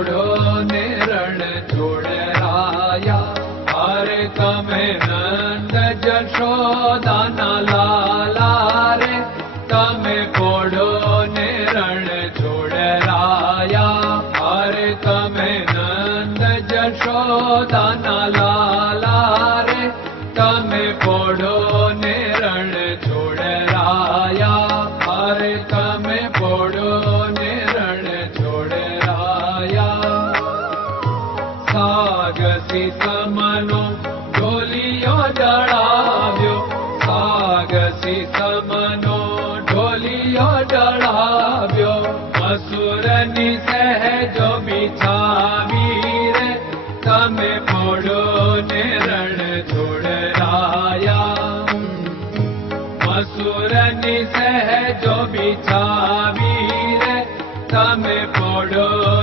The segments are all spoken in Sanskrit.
छोड़ो निरण छोड़ राया अरे तमें नंद जशोदा न लाला रे। तमें पोड़ो निरण छोड़ राया अरे तमें नंद जशोदा न लाला रे। तमें पोड़ो सागसि समनो ढोलियो जड़ाव्यो सागसि समनो ढोलियो जड़ाव्यो असुरनि सहजो बिछावी रे तमे पोड़ो ने रण छोड़ाया असुरनि सहजो बिछावी रे तमे पोड़ो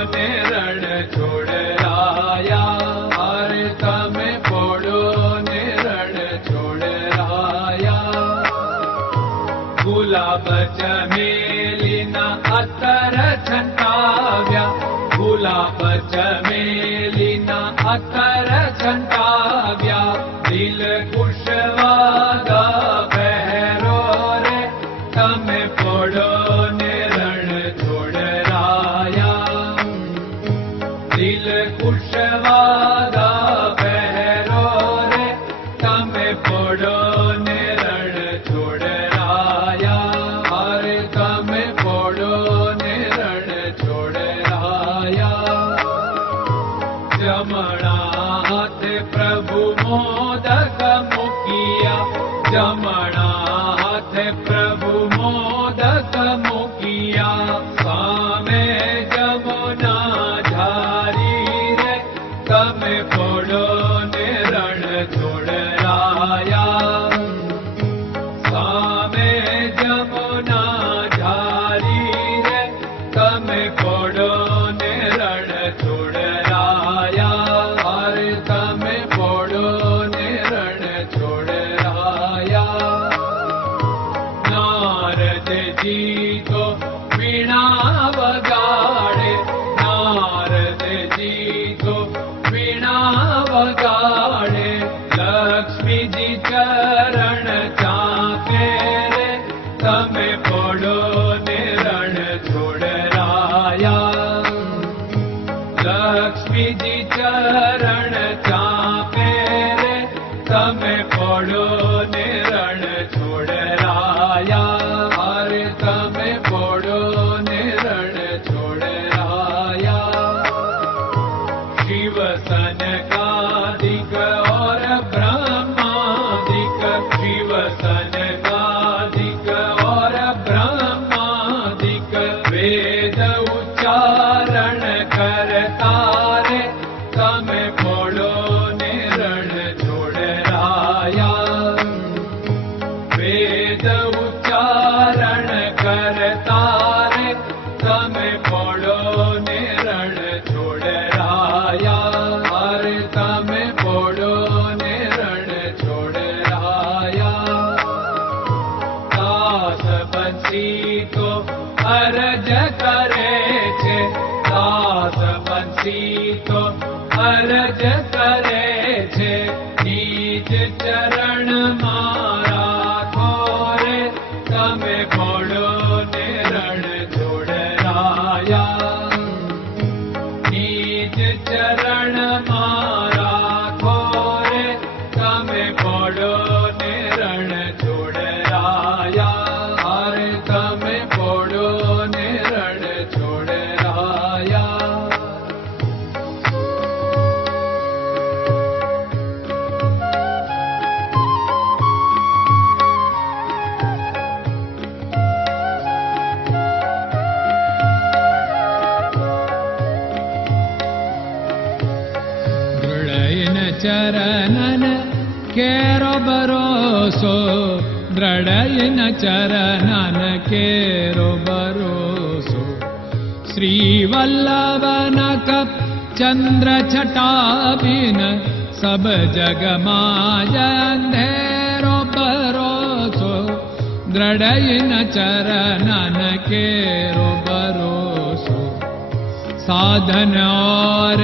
गुलाब जलिना अर झन्ताव्या गुलाबमेलिना अर झन्ताव्या दिलुश्रमे पडो निर्ण छोडराया दिलुशवादा قدموں کیا سامنے लक्ष्मीजी रे तमे पड़ो। भारत चरणन केरो भरोसो दृढयन चरणन केरो भरोसो श्रीवल्लभ चन्द्र छटाभि सब जगमाजेरो भरोसो दृढयन चरणन केरो भरोसो साधन और